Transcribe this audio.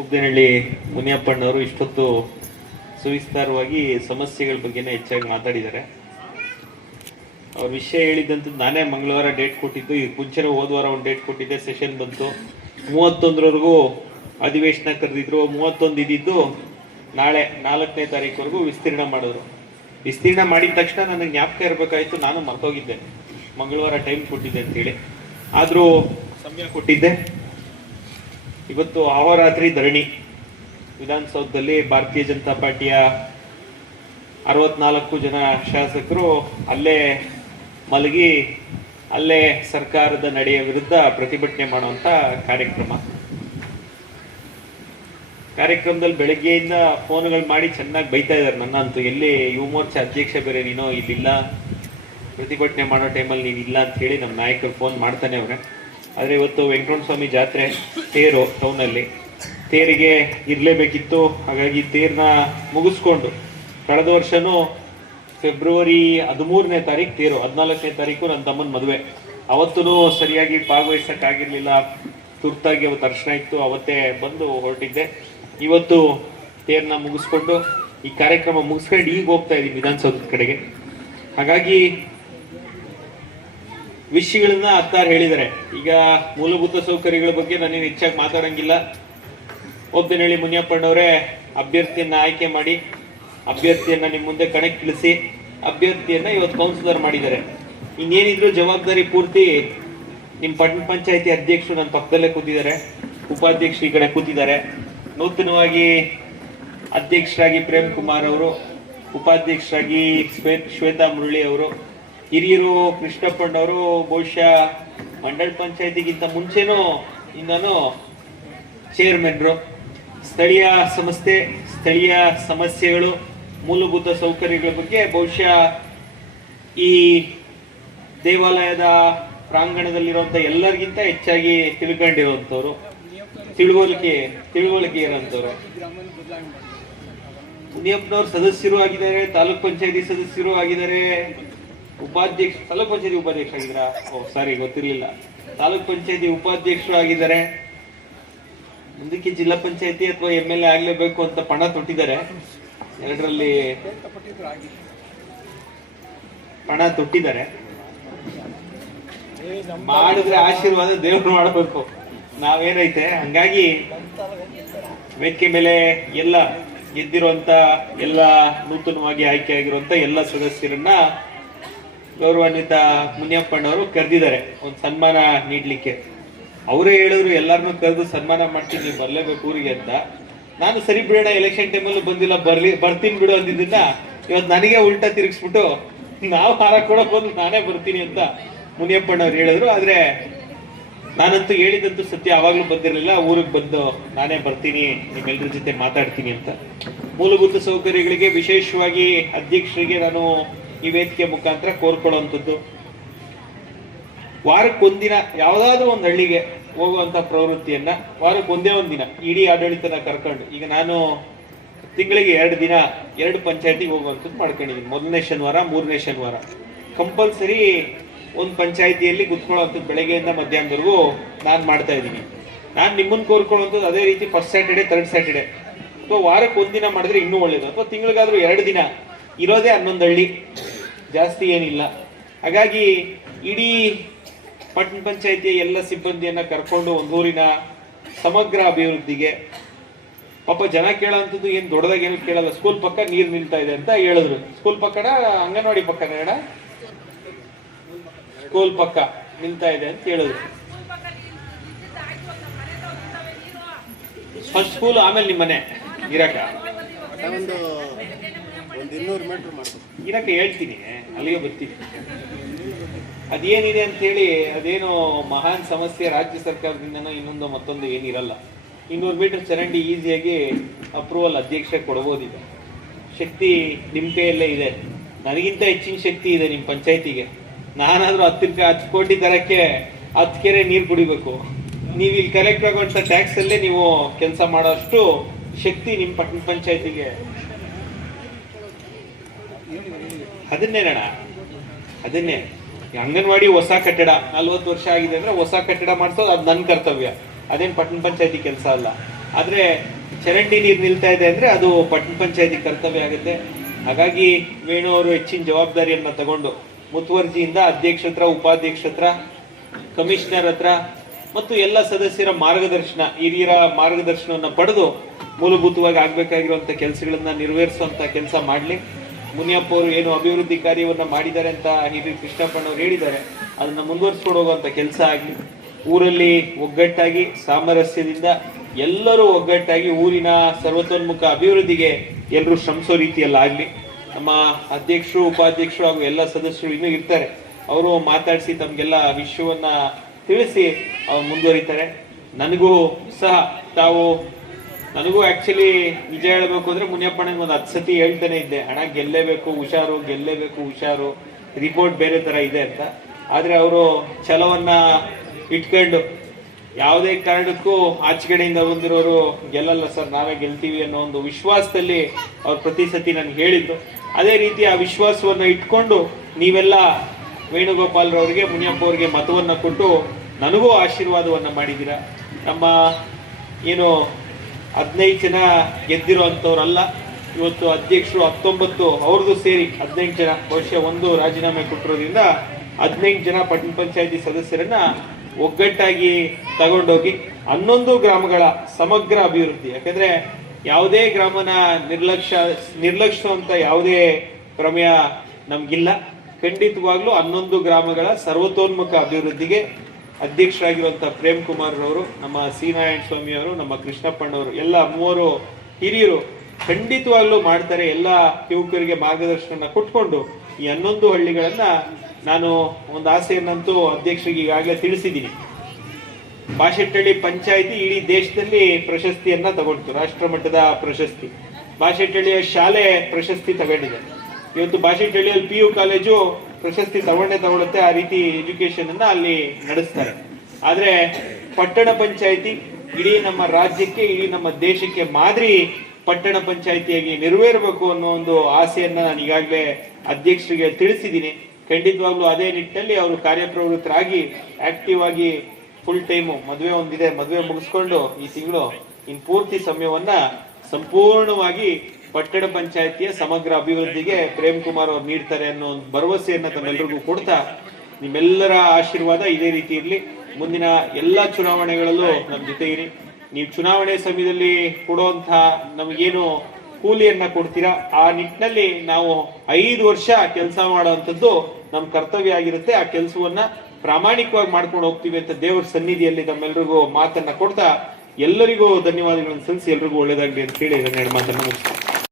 ಉಬ್ದೇನಹಳ್ಳಿ ಮುನಿಯಪ್ಪಣ್ಣವರು ಇಷ್ಟೊತ್ತು ಸುವಿಸ್ತಾರವಾಗಿ ಸಮಸ್ಯೆಗಳ ಬಗ್ಗೆನೇ ಹೆಚ್ಚಾಗಿ ಮಾತಾಡಿದ್ದಾರೆ. ಅವ್ರ ವಿಷಯ ಹೇಳಿದ್ದಂಥದ್ದು ನಾನೇ ಮಂಗಳವಾರ ಡೇಟ್ ಕೊಟ್ಟಿದ್ದು, ಈಗ ಮುಂಚೆನೇ ಹೋದ ವಾರ ಒಂದು ಡೇಟ್ ಕೊಟ್ಟಿದ್ದೆ, ಸೆಷನ್ ಬಂತು 31ರವರೆಗೂ ಅಧಿವೇಶನ ಕರೆದಿದ್ರು. 31 ಇದ್ದಿದ್ದು ನಾಳೆ 4ನೇ ತಾರೀಕುವರೆಗೂ ವಿಸ್ತೀರ್ಣ ಮಾಡಿದ್ರು. ವಿಸ್ತೀರ್ಣ ಮಾಡಿದ ತಕ್ಷಣ ನನಗೆ ಜ್ಞಾಪಕ ಇರಬೇಕಾಯ್ತು, ನಾನು ಮರ್ತೋಗಿದ್ದೆ ಮಂಗಳವಾರ ಟೈಮ್ ಕೊಟ್ಟಿದ್ದೆ ಅಂತೇಳಿ. ಆದರೂ ಸಮಯ ಕೊಟ್ಟಿದ್ದೆ. ಇವತ್ತು ಅಹೋರಾತ್ರಿ ಧರಣಿ ವಿಧಾನಸೌಧದಲ್ಲಿ ಭಾರತೀಯ ಜನತಾ ಪಾರ್ಟಿಯ 64 ಜನ ಶಾಸಕರು ಅಲ್ಲೇ ಮಲಗಿ ಅಲ್ಲೇ ಸರ್ಕಾರದ ನಡೆಯ ವಿರುದ್ಧ ಪ್ರತಿಭಟನೆ ಮಾಡುವಂತ ಕಾರ್ಯಕ್ರಮದಲ್ಲಿ ಬೆಳಗ್ಗೆಯಿಂದ ಫೋನ್ಗಳು ಮಾಡಿ ಚೆನ್ನಾಗಿ ಬೈತಾ ಇದ್ದಾರೆ ನನ್ನಂತೂ. ಎಲ್ಲಿ ಯುವ ಮೋರ್ಚಾ ಅಧ್ಯಕ್ಷ ಬೇರೆ ನೀನು ಇಲ್ಲಿಲ್ಲ, ಪ್ರತಿಭಟನೆ ಮಾಡೋ ಟೈಮಲ್ಲಿ ನೀನಿಲ್ಲ ಅಂತ ಹೇಳಿ ನಮ್ಮ ನಾಯಕರು ಫೋನ್ ಮಾಡ್ತಾನೆ ಅವ್ರೆ. ಆದರೆ ಇವತ್ತು ವೆಂಕಟರಮಣ ಸ್ವಾಮಿ ಜಾತ್ರೆ ತೇರು ಟೌನಲ್ಲಿ, ತೇರಿಗೆ ಇರಲೇಬೇಕಿತ್ತು. ಹಾಗಾಗಿ ತೇರನ್ನ ಮುಗಿಸ್ಕೊಂಡು ಕಳೆದ ವರ್ಷನೂ ಫೆಬ್ರವರಿ 13ನೇ ತಾರೀಕು ತೇರು, 14ನೇ ತಾರೀಕು ನನ್ನ ತಮ್ಮನ ಮದುವೆ. ಅವತ್ತೂ ಸರಿಯಾಗಿ ಭಾಗವಹಿಸೋಕ್ಕಾಗಿರ್ಲಿಲ್ಲ, ತುರ್ತಾಗಿ ಅವತ್ತು ದರ್ಶನ ಇತ್ತು, ಅವತ್ತೇ ಬಂದು ಹೊರಟಿದ್ದೆ. ಇವತ್ತು ತೇರನ್ನ ಮುಗಿಸ್ಕೊಂಡು ಈ ಕಾರ್ಯಕ್ರಮ ಮುಗಿಸ್ಕೊಂಡು ಈಗ ಹೋಗ್ತಾ ಇದ್ದೀನಿ ವಿಧಾನಸೌಧದ ಕಡೆಗೆ. ಹಾಗಾಗಿ ವಿಷಯಗಳನ್ನ ಅತ್ತಾರು ಹೇಳಿದ್ದಾರೆ. ಈಗ ಮೂಲಭೂತ ಸೌಕರ್ಯಗಳ ಬಗ್ಗೆ ನಾನೇನು ಹೆಚ್ಚಾಗಿ ಮಾತಾಡಂಗಿಲ್ಲ. ಉಬ್ದೇನಹಳ್ಳಿ ಮುನಿಯಪ್ಪಣ್ಣವರೇ ಅಭ್ಯರ್ಥಿಯನ್ನ ಆಯ್ಕೆ ಮಾಡಿ, ಅಭ್ಯರ್ಥಿಯನ್ನ ನಿಮ್ಮ ಮುಂದೆ ಕಣಕ್ಕಿಳಿಸಿ, ಅಭ್ಯರ್ಥಿಯನ್ನ ಇವತ್ತು ಕೌನ್ಸಿಲರ್ ಮಾಡಿದ್ದಾರೆ. ಇನ್ನೇನಿದ್ರು ಜವಾಬ್ದಾರಿ ಪೂರ್ತಿ ನಿಮ್ಮ ಪಟ್ಟಣ ಪಂಚಾಯತಿ ಅಧ್ಯಕ್ಷರು ನನ್ನ ಪಕ್ಕದಲ್ಲೇ ಕೂತಿದ್ದಾರೆ, ಉಪಾಧ್ಯಕ್ಷರು ಈ ಕಡೆ ಕೂತಿದ್ದಾರೆ. ನೂತನವಾಗಿ ಅಧ್ಯಕ್ಷರಾಗಿ ಪ್ರೇಮ್ ಕುಮಾರ್ ಅವರು, ಉಪಾಧ್ಯಕ್ಷರಾಗಿ ಶ್ವೇತಾ ಮುರಳಿ ಅವರು, ಹಿರಿಯರು ಕೃಷ್ಣಪ್ಪಣ್ಣವರು ಬಹುಶಃ ಮಂಡಳ ಪಂಚಾಯತಿಗಿಂತ ಮುಂಚೆನೂ ಇನ್ನೂ ಚೇರ್ಮನ್ರು. ಸ್ಥಳೀಯ ಸಂಸ್ಥೆ, ಸ್ಥಳೀಯ ಸಮಸ್ಯೆಗಳು, ಮೂಲಭೂತ ಸೌಕರ್ಯಗಳ ಬಗ್ಗೆ ಬಹುಶಃ ಈ ದೇವಾಲಯದ ಪ್ರಾಂಗಣದಲ್ಲಿರುವಂಥ ಎಲ್ಲರಿಗಿಂತ ಹೆಚ್ಚಾಗಿ ತಿಳ್ಕೊಂಡಿರುವಂಥವ್ರು, ತಿಳುವಳಿಕೆ ಇರೋಂಥವ್ರು. ಮುನಿಯಪ್ಪನವ್ರು ಸದಸ್ಯರು ಆಗಿದ್ದಾರೆ, ತಾಲೂಕ್ ಪಂಚಾಯತಿ ಸದಸ್ಯರು ಆಗಿದ್ದಾರೆ, ತಾಲೂಕ್ ಪಂಚಾಯತಿ ಉಪಾಧ್ಯಕ್ಷ ಆಗಿದ್ರ, ಸಾರಿ ಗೊತ್ತಿರ್ಲಿಲ್ಲ, ತಾಲೂಕ್ ಪಂಚಾಯತಿ ಉಪಾಧ್ಯಕ್ಷರು ಆಗಿದ್ದಾರೆ. ಮುಂದಕ್ಕೆ ಜಿಲ್ಲಾ ಪಂಚಾಯತಿ ಅಥವಾ MLA ಆಗ್ಲೇಬೇಕು ಅಂತ ಪಣ ತೊಟ್ಟಿದ್ದಾರೆ. ಎರಡರಲ್ಲಿ ಪಣ ತೊಟ್ಟಿದ್ದಾರೆ. ಮಾಡಿದ್ರೆ ಆಶೀರ್ವಾದ ದೇವರು ಮಾಡಬೇಕು, ನಾವೇನೈತೆ. ಹಂಗಾಗಿ ವೇದಿಕೆ ಮೇಲೆ ಎಲ್ಲ ಗೆದ್ದಿರುವಂತ ಎಲ್ಲ ನೂತನವಾಗಿ ಆಯ್ಕೆ ಆಗಿರುವಂತ ಎಲ್ಲ ಸದಸ್ಯರನ್ನ ಗೌರವಾನ್ವಿತ ಮುನಿಯಪ್ಪಣ್ಣವರು ಕರೆದಿದ್ದಾರೆ ಒಂದು ಸನ್ಮಾನ ನೀಡ್ಲಿಕ್ಕೆ. ಅವರೇ ಹೇಳಿದ್ರು ಎಲ್ಲಾರನ್ನೂ ಕರೆದು ಸನ್ಮಾನ ಮಾಡ್ತೀನಿ, ನೀವು ಬರ್ಲೇಬೇಕು ಊರಿಗೆ ಅಂತ. ನಾನು ಸರಿ ಬಿಡೋಣ, ಎಲೆಕ್ಷನ್ ಟೈಮಲ್ಲೂ ಬಂದಿಲ್ಲ, ಬರ್ತೀನಿ ಬಿಡು ಅಂದಿದ್ದನ್ನ ಇವತ್ತು ನನಗೆ ಉಲ್ಟಾ ತಿರುಗಿಸ್ಬಿಟ್ಟು ನಾವು ಹಾರ ಕೊಡಕ್ ಬಂದು ನಾನೇ ಬರ್ತೀನಿ ಅಂತ ಮುನಿಯಪ್ಪಣ್ಣವ್ರು ಹೇಳಿದ್ರು. ಆದ್ರೆ ನಾನಂತೂ ಹೇಳಿದಂತೂ ಸತ್ಯ, ಆವಾಗ್ಲೂ ಬಂದಿರಲಿಲ್ಲ. ಊರಿಗೆ ಬಂದು ನಾನೇ ಬರ್ತೀನಿ, ನಿಮ್ಮೆಲ್ಲರ ಜೊತೆ ಮಾತಾಡ್ತೀನಿ ಅಂತ. ಮೂಲಭೂತ ಸೌಕರ್ಯಗಳಿಗೆ ವಿಶೇಷವಾಗಿ ಅಧ್ಯಕ್ಷರಿಗೆ ನಾನು ಈ ವೇದಿಕೆ ಮುಖಾಂತರ ಕೋರ್ಕೊಳ್ಳುವಂಥದ್ದು, ವಾರಕ್ಕೊಂದಿನ ಯಾವುದಾದ್ರೂ ಒಂದು ಹಳ್ಳಿಗೆ ಹೋಗುವಂತ ಪ್ರವೃತ್ತಿಯನ್ನ, ವಾರಕ್ಕೆ ಒಂದೇ ಒಂದಿನ ಇಡೀ ಆಡಳಿತನ ಕರ್ಕೊಂಡು, ಈಗ ನಾನು ತಿಂಗಳಿಗೆ 2 ದಿನ 2 ಪಂಚಾಯತಿಗೆ ಹೋಗುವಂಥದ್ದು ಮಾಡ್ಕೊಂಡಿದ್ದೀನಿ. ಮೊದಲನೇ ಶನಿವಾರ, 3ನೇ ಶನಿವಾರ ಕಂಪಲ್ಸರಿ ಒಂದು ಪಂಚಾಯತಿಯಲ್ಲಿ ಕುತ್ಕೊಳ್ಳುವಂಥದ್ದು ಬೆಳಗ್ಗೆಯಿಂದ ಮಧ್ಯಾಹ್ನದವರೆಗೂ ನಾನು ಮಾಡ್ತಾ ಇದ್ದೀನಿ. ನಾನು ನಿಮ್ಮನ್ನು ಕೋರ್ಕೊಳ್ಳುವಂಥದ್ದು ಅದೇ ರೀತಿ ಫಸ್ಟ್ ಸ್ಯಾಟರ್ಡೆ, ಥರ್ಡ್ ಸ್ಯಾಟರ್ಡೆ, ಅಥವಾ ವಾರಕ್ಕೆ ಒಂದಿನ ಮಾಡಿದ್ರೆ ಇನ್ನೂ ಒಳ್ಳೇದು. ಅಥವಾ ತಿಂಗಳಿಗಾದ್ರೂ 2 ದಿನ ಇರೋದೇ 11 ಹಳ್ಳಿ, ಜಾಸ್ತಿ ಏನಿಲ್ಲ. ಹಾಗಾಗಿ ಇಡೀ ಪಟ್ಟಣ ಪಂಚಾಯತಿಯ ಎಲ್ಲ ಸಿಬ್ಬಂದಿಯನ್ನ ಕರ್ಕೊಂಡು ಒಂದು ಊರಿನ ಸಮಗ್ರ ಅಭಿವೃದ್ಧಿಗೆ, ಪಾಪ ಜನ ಕೇಳೋಂಥದ್ದು ಏನು ದೊಡ್ಡದಾಗಿ ಏನು ಕೇಳಲ್ಲ, ಸ್ಕೂಲ್ ಪಕ್ಕ ನೀರು ನಿಲ್ತಾ ಇದೆ ಅಂತ ಹೇಳಿದ್ರು. ಸ್ಕೂಲ್ ಪಕ್ಕನ ಅಂಗನವಾಡಿ ಪಕ್ಕನ ಹೇಳ, ಸ್ಕೂಲ್ ಪಕ್ಕ ನಿಲ್ತಾ ಇದೆ ಅಂತ ಹೇಳಿದ್ರು. ಫಸ್ಟ್ ಸ್ಕೂಲ್, ಆಮೇಲೆ ನಿಮ್ಮ ಮನೆ ಇರಕ ಹೇಳ್ತೀನಿ, ಅಲ್ಲಿಗೆ ಬರ್ತೀನಿ. ಅದೇನಿದೆ ಅಂತ ಹೇಳಿ, ಅದೇನು ಮಹಾನ್ ಸಮಸ್ಯೆ ರಾಜ್ಯ ಸರ್ಕಾರದಿಂದನೋ ಇನ್ನೊಂದು ಮತ್ತೊಂದು ಏನಿರಲ್ಲ. 200 ಮೀಟರ್ ಚರಂಡಿ ಈಸಿಯಾಗಿ ಅಪ್ರೂವಲ್ ಅಧ್ಯಕ್ಷ ಕೊಡ್ಬೋದಿದೆ. ಶಕ್ತಿ ನಿಮ್ಮ ಕೈಯಲ್ಲೇ ಇದೆ, ನನಗಿಂತ ಹೆಚ್ಚಿನ ಶಕ್ತಿ ಇದೆ ನಿಮ್ಮ ಪಂಚಾಯತಿಗೆ. ನಾನಾದ್ರೂ 10 ಕೋಟಿ ತರಕ್ಕೆ 10 ಕೆರೆ ನೀರು ಕುಡಿಬೇಕು. ನೀವು ಇಲ್ಲಿ ಕಲೆಕ್ಟ್ ಆಗುವಂತ ಟ್ಯಾಕ್ಸ್ ಅಲ್ಲೇ ನೀವು ಕೆಲಸ ಮಾಡೋಷ್ಟು ಶಕ್ತಿ ನಿಮ್ಮ ಪಟ್ಟಣ ಪಂಚಾಯತಿಗೆ. ಅದನ್ನೇ ಅಂಗನವಾಡಿ ಹೊಸ ಕಟ್ಟಡ 40 ವರ್ಷ ಆಗಿದೆ ಅಂದ್ರೆ ಹೊಸ ಕಟ್ಟಡ ಮಾಡಿಸೋದು ಅದು ನನ್ನ ಕರ್ತವ್ಯ, ಅದೇನು ಪಟ್ಟಣ ಪಂಚಾಯತಿ ಕೆಲಸ ಅಲ್ಲ. ಆದ್ರೆ ಚರಂಡಿ ನೀರು ನಿಲ್ತಾ ಇದೆ ಅಂದ್ರೆ ಅದು ಪಟ್ಟಣ ಪಂಚಾಯತಿ ಕರ್ತವ್ಯ ಆಗುತ್ತೆ. ಹಾಗಾಗಿ ವೇಣು ಅವರು ಹೆಚ್ಚಿನ ಜವಾಬ್ದಾರಿಯನ್ನ ತಗೊಂಡು ಮುತುವರ್ಜಿಯಿಂದ ಅಧ್ಯಕ್ಷ ಹತ್ರ, ಉಪಾಧ್ಯಕ್ಷ ಹತ್ರ, ಕಮಿಷನರ್ ಹತ್ರ ಮತ್ತು ಎಲ್ಲ ಸದಸ್ಯರ ಮಾರ್ಗದರ್ಶನ, ಹಿರಿಯರ ಮಾರ್ಗದರ್ಶನವನ್ನು ಪಡೆದು ಮೂಲಭೂತವಾಗಿ ಆಗ್ಬೇಕಾಗಿರುವಂತ ಕೆಲಸಗಳನ್ನ ನೆರವೇರಿಸುವಂತ ಕೆಲಸ ಮಾಡ್ಲಿ. ಮುನಿಯಪ್ಪ ಅವರು ಏನು ಅಭಿವೃದ್ಧಿ ಕಾರ್ಯವನ್ನ ಮಾಡಿದ್ದಾರೆ ಅಂತ ಹಿರಿಯ ಕೃಷ್ಣಪ್ಪನವ್ರು ಹೇಳಿದ್ದಾರೆ, ಅದನ್ನ ಮುಂದುವರಿಸ್ಕೊಂಡು ಹೋಗುವಂತ ಕೆಲಸ ಆಗ್ಲಿ. ಊರಲ್ಲಿ ಒಗ್ಗಟ್ಟಾಗಿ ಸಾಮರಸ್ಯದಿಂದ ಎಲ್ಲರೂ ಒಗ್ಗಟ್ಟಾಗಿ ಊರಿನ ಸರ್ವತೋನ್ಮುಖ ಅಭಿವೃದ್ಧಿಗೆ ಎಲ್ಲರೂ ಶ್ರಮಿಸೋ ರೀತಿಯಲ್ಲಾಗ್ಲಿ. ನಮ್ಮ ಅಧ್ಯಕ್ಷರು, ಉಪಾಧ್ಯಕ್ಷರು ಹಾಗೂ ಎಲ್ಲ ಸದಸ್ಯರು ಇನ್ನೂ ಇರ್ತಾರೆ, ಅವರು ಮಾತಾಡಿಸಿ ತಮ್ಗೆಲ್ಲ ವಿಷಯವನ್ನ ತಿಳಿಸಿ ಅವ್ರು ಮುಂದುವರಿತಾರೆ. ನನಗೂ ಸಹ ನನಗೂ ಆಕ್ಚುಲಿ ನಿಜ ಹೇಳ್ಬೇಕು ಅಂದ್ರೆ ಮುನಿಯಪ್ಪನಿಗೆ ಒಂದು 10 ಸತಿ ಹೇಳ್ತಾನೆ ಇದ್ದೆ, ಹಣ ಗೆಲ್ಲೇಬೇಕು ಹುಷಾರು, ರಿಪೋರ್ಟ್ ಬೇರೆ ತರ ಇದೆ ಅಂತ. ಆದ್ರೆ ಅವರು ಛಲವನ್ನ ಇಟ್ಕೊಂಡು ಯಾವುದೇ ಕಾರಣಕ್ಕೂ ಆಚೆಗಡೆಯಿಂದ ಬಂದಿರೋರು ಗೆಲ್ಲಲ್ಲ ಸರ್, ನಾವೇ ಗೆಲ್ತೀವಿ ಅನ್ನೋ ಒಂದು ವಿಶ್ವಾಸದಲ್ಲಿ ಅವ್ರು ಪ್ರತಿ ಸತಿ ನನ್ಗೆ ಹೇಳಿದ್ರು. ಅದೇ ರೀತಿ ಆ ವಿಶ್ವಾಸವನ್ನ ಇಟ್ಕೊಂಡು ನೀವೆಲ್ಲ ವೇಣುಗೋಪಾಲ್ ರವರಿಗೆ, ಮುನಿಯಪ್ಪ ಅವರಿಗೆ ಮತವನ್ನ ಕೊಟ್ಟು ನನಗೂ ಆಶೀರ್ವಾದವನ್ನ ಮಾಡಿದ್ದೀರಾ. ನಮ್ಮ ಏನು 15 ಜನ ಗೆದ್ದಿರೋ ಅಂಥವ್ರಲ್ಲ, ಇವತ್ತು ಅಧ್ಯಕ್ಷರು 19 ಅವ್ರದ್ದು ಸೇರಿ 15 ಜನ, ಬಹುಶಃ ಒಂದು ರಾಜೀನಾಮೆ ಕೊಟ್ಟಿರೋದ್ರಿಂದ 15 ಜನ ಪಟ್ಟಣ ಪಂಚಾಯತಿ ಸದಸ್ಯರನ್ನ ಒಗ್ಗಟ್ಟಾಗಿ ತಗೊಂಡೋಗಿ 11 ಗ್ರಾಮಗಳ ಸಮಗ್ರ ಅಭಿವೃದ್ಧಿ. ಯಾಕಂದ್ರೆ ಯಾವುದೇ ಗ್ರಾಮನ ನಿರ್ಲಕ್ಷ್ಯ ಯಾವುದೇ ಪ್ರಮೇಯ ನಮ್ಗಿಲ್ಲ. ಖಂಡಿತವಾಗ್ಲೂ 11 ಗ್ರಾಮಗಳ ಸರ್ವತೋನ್ಮುಖ ಅಭಿವೃದ್ಧಿಗೆ ಅಧ್ಯಕ್ಷರಾಗಿರುವಂತಹ ಪ್ರೇಮ್ ಕುಮಾರ್ ರವರು, ನಮ್ಮ ಸಿ ನಾರಾಯಣ ಸ್ವಾಮಿ ಅವರು, ನಮ್ಮ ಕೃಷ್ಣಪ್ಪಣ್ಣವರು, ಎಲ್ಲ 3 ಹಿರಿಯರು ಖಂಡಿತವಾಗ್ಲೂ ಮಾಡ್ತಾರೆ. ಎಲ್ಲ ಯುವಕರಿಗೆ ಮಾರ್ಗದರ್ಶನ ಕೊಟ್ಕೊಂಡು ಈ 11 ಹಳ್ಳಿಗಳನ್ನ ನಾನು ಒಂದು ಆಸೆಯನ್ನಂತೂ ಅಧ್ಯಕ್ಷರಿಗೆ ಈಗಾಗಲೇ ತಿಳಿಸಿದ್ದೀನಿ. ಬಾಶೆಟ್ಟಹಳ್ಳಿ ಪಂಚಾಯಿತಿ ಇಡೀ ದೇಶದಲ್ಲಿ ಪ್ರಶಸ್ತಿಯನ್ನ ತಗೊಂಡಿತು, ರಾಷ್ಟ್ರ ಮಟ್ಟದ ಪ್ರಶಸ್ತಿ. ಬಾಶೆಟ್ಟಹಳ್ಳಿಯ ಶಾಲೆ ಪ್ರಶಸ್ತಿ ತಗೊಂಡಿದೆ. ಇವತ್ತು ಬಾಶೆಟ್ಟಹಳ್ಳಿಯಲ್ಲಿ PU ಕಾಲೇಜು ಪ್ರಶಸ್ತಿ ತಗೊಳುತ್ತೆ. ಆ ರೀತಿ ಎಜುಕೇಶನ್ ಅನ್ನ ಅಲ್ಲಿ ನಡೆಸ್ತಾರೆ. ಆದ್ರೆ ಪಟ್ಟಣ ಪಂಚಾಯಿತಿ ಇಡೀ ನಮ್ಮ ರಾಜ್ಯಕ್ಕೆ, ಇಡೀ ನಮ್ಮ ದೇಶಕ್ಕೆ ಮಾದರಿ ಪಟ್ಟಣ ಪಂಚಾಯಿತಿಯಾಗಿ ನೆರವೇರಬೇಕು ಅನ್ನೋ ಒಂದು ಆಸೆಯನ್ನ ನಾನು ಈಗಾಗಲೇ ಅಧ್ಯಕ್ಷರಿಗೆ ತಿಳಿಸಿದ್ದೀನಿ. ಖಂಡಿತವಾಗ್ಲೂ ಅದೇ ನಿಟ್ಟಿನಲ್ಲಿ ಅವರು ಕಾರ್ಯಪ್ರವೃತ್ತರಾಗಿ ಆಕ್ಟಿವ್ ಆಗಿ ಫುಲ್ ಟೈಮು, ಮದುವೆ ಒಂದಿದೆ, ಮದುವೆ ಮುಗಿಸ್ಕೊಂಡು ಈ ತಿಂಗಳು ಇನ್ ಪೂರ್ತಿ ಸಮಯವನ್ನ ಸಂಪೂರ್ಣವಾಗಿ ಪಟ್ಟಣ ಪಂಚಾಯಿತಿಯ ಸಮಗ್ರ ಅಭಿವೃದ್ಧಿಗೆ ಪ್ರೇಮ್ ಕುಮಾರ್ ಅವರು ನೀಡ್ತಾರೆ ಅನ್ನೋ ಒಂದು ಭರವಸೆಯನ್ನ ತಮ್ಮೆಲ್ಲರಿಗೂ ಕೊಡ್ತಾ, ನಿಮ್ಮೆಲ್ಲರ ಆಶೀರ್ವಾದ ಇದೇ ರೀತಿ ಇರಲಿ. ಮುಂದಿನ ಎಲ್ಲಾ ಚುನಾವಣೆಗಳಲ್ಲೂ ನಮ್ಮ ಜೊತೆ ಇರಿ. ನೀವು ಚುನಾವಣೆ ಸಮಯದಲ್ಲಿ ಕೊಡುವಂತಹ ನಮಗೇನು ಕೂಲಿಯನ್ನ ಕೊಡ್ತೀರಾ, ಆ ನಿಟ್ಟಿನಲ್ಲಿ ನಾವು 5 ವರ್ಷ ಕೆಲಸ ಮಾಡುವಂಥದ್ದು ನಮ್ಮ ಕರ್ತವ್ಯ ಆಗಿರುತ್ತೆ. ಆ ಕೆಲಸವನ್ನ ಪ್ರಾಮಾಣಿಕವಾಗಿ ಮಾಡ್ಕೊಂಡು ಹೋಗ್ತೀವಿ ಅಂತ ದೇವರ ಸನ್ನಿಧಿಯಲ್ಲಿ ತಮ್ಮೆಲ್ಲರಿಗೂ ಮಾತನ್ನ ಕೊಡ್ತಾ ಎಲ್ಲರಿಗೂ ಧನ್ಯವಾದಗಳನ್ನು ಸಲ್ಲಿಸಿ ಎಲ್ರಿಗೂ ಒಳ್ಳೇದಾಗಲಿ ಅಂತ ಹೇಳಿ ನನ್ನ ಮಾತನ್ನ ಮುಗಿಸ್ತೀನಿ.